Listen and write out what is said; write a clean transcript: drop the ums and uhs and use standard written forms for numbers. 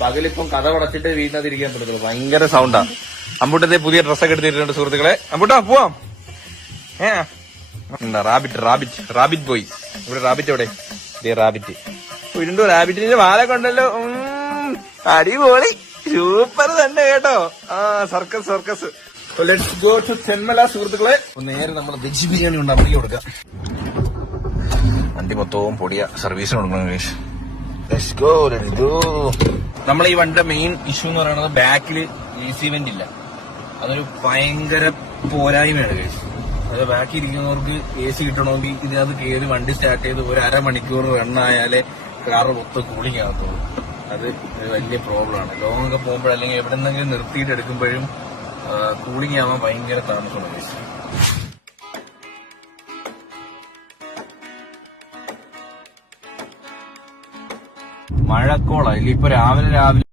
പകലിപ്പം കഥ പടച്ചിട്ട് വീട്ടിനകത്തിരിക്കാൻ പറ്റത്തുള്ളൂ. ഭയങ്കര സൗണ്ടാ. അമ്പൂട്ടത്തെ പുതിയ ഡ്രസ്സൊക്കെ എടുത്തിട്ടുണ്ട് സുഹൃത്തുക്കളെ. അമ്പൂട്ടാ പോവാം. എന്താ റാബിറ്റ് പോയി. ഇവിടെ റാബിറ്റ് എവിടെ? റാബിറ്റ് വീണ്ടും റാബിറ്റിന്റെ വാല കൊണ്ടല്ലോ. അടിപൊളി, സൂപ്പർ തന്നെ കേട്ടോ. Circus. Let's go to Thenmala സുഹൃത്തുക്കളെ. നേരെ നമ്മൾ വെജ് ബിരിയാണി ഉണ്ടാക്കി കൊടുക്കാം. വണ്ടി മൊത്തവും പൊടിയ സർവീസിന് കൊടുക്കണം. Let's go. നമ്മൾ ഈ വണ്ടിയുടെ മെയിൻ ഇഷ്യൂ എന്ന് പറയുന്നത് ബാക്കിൽ AC വെന്റ് ഇല്ല. അതൊരു ഭയങ്കര പോരായ്മയാണ് കേസ്. അത് ബാക്കി ഇരിക്കുന്നവർക്ക് AC കിട്ടണമെങ്കിൽ ഇതിനകത്ത് കയറി വണ്ടി സ്റ്റാർട്ട് ചെയ്ത് ഒരു അരമണിക്കൂർ റണ്ണായാലേ കാറ് മൊത്തം കൂളിംഗ് ആകത്തുള്ളൂ. അത് വലിയ പ്രോബ്ലമാണ്. ലോങ് ഒക്കെ പോകുമ്പോൾ അല്ലെങ്കിൽ എവിടെന്നെങ്കിലും നിർത്തിയിട്ട് എടുക്കുമ്പോഴും കൂളിംഗ് ആവാൻ ഭയങ്കര താമസമാണ് കേസ്. മഴക്കോള ഇല്ല. ഇപ്പൊ രാവിലെ